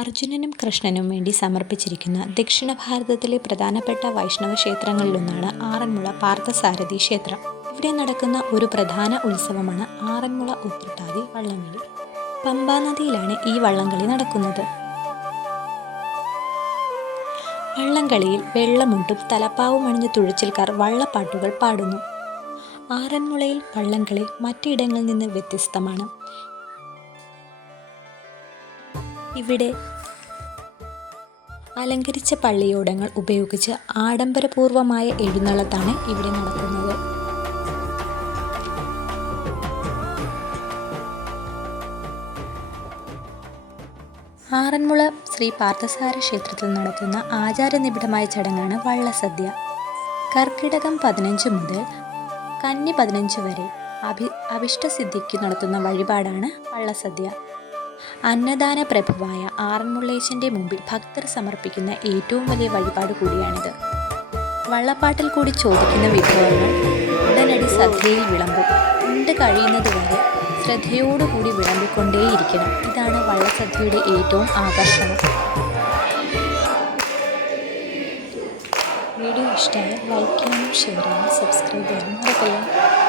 അർജുനനും കൃഷ്ണനും വേണ്ടി സമർപ്പിച്ചിരിക്കുന്ന ദക്ഷിണ ഭാരതത്തിലെ പ്രധാനപ്പെട്ട വൈഷ്ണവ ക്ഷേത്രങ്ങളിലൊന്നാണ് ആറന്മുള പാർത്ഥസാരഥി ക്ഷേത്രം. ഇവിടെ നടക്കുന്ന ഒരു പ്രധാന ഉത്സവമാണ് ആറന്മുള ഉത്രട്ടാതി വള്ളംകളി. പമ്പാ നദിയിലാണ് ഈ വള്ളംകളി നടക്കുന്നത്. വള്ളംകളിയിൽ വെള്ളമുണ്ടും തലപ്പാവും അണിഞ്ഞ തുഴച്ചിൽക്കാർ വള്ളപ്പാട്ടുകൾ പാടുന്നു. ആറന്മുളയിൽ വള്ളംകളി മറ്റിടങ്ങളിൽ നിന്ന് വ്യത്യസ്തമാണ്. ഇവിടെ അലങ്കരിച്ച പള്ളിയോടങ്ങൾ ഉപയോഗിച്ച് ആഡംബരപൂർവമായ എഴുന്നള്ളത്താണ് ഇവിടെ നടക്കുന്നത്. ആറന്മുള ശ്രീ പാർത്ഥസാര ക്ഷേത്രത്തിൽ നടത്തുന്ന ആചാരനിബിഡമായ ചടങ്ങാണ് വള്ളസദ്യ. കർക്കിടകം 15 മുതൽ കന്നി 15 വരെ അഭിഷ്ടസിദ്ധിക്ക് നടത്തുന്ന വഴിപാടാണ് വള്ളസദ്യ. അന്നദാന പ്രഭുവായ ആറന്മുളേശന്റെ മുമ്പിൽ ഭക്തർ സമർപ്പിക്കുന്ന ഏറ്റവും വലിയ വഴിപാട് കൂടിയാണിത്. വള്ളപ്പാട്ടിൽ കൂടി ചോദിക്കുന്ന വിഭവങ്ങൾ ഉടനടി സദ്യയിൽ വിളമ്പും. ഉണ്ട് കഴിയുന്നതുവരെ ശ്രദ്ധയോടുകൂടി വിളമ്പിക്കൊണ്ടേയിരിക്കണം. ഇതാണ് വള്ളസദ്യയുടെ ഏറ്റവും ആകർഷണം. വീഡിയോ ഇഷ്ടമായാൽ ലൈക്ക് ചെയ്യാനും ഷെയർ ചെയ്യാനും സബ്സ്ക്രൈബ് ചെയ്യാനും മറക്കല്ല.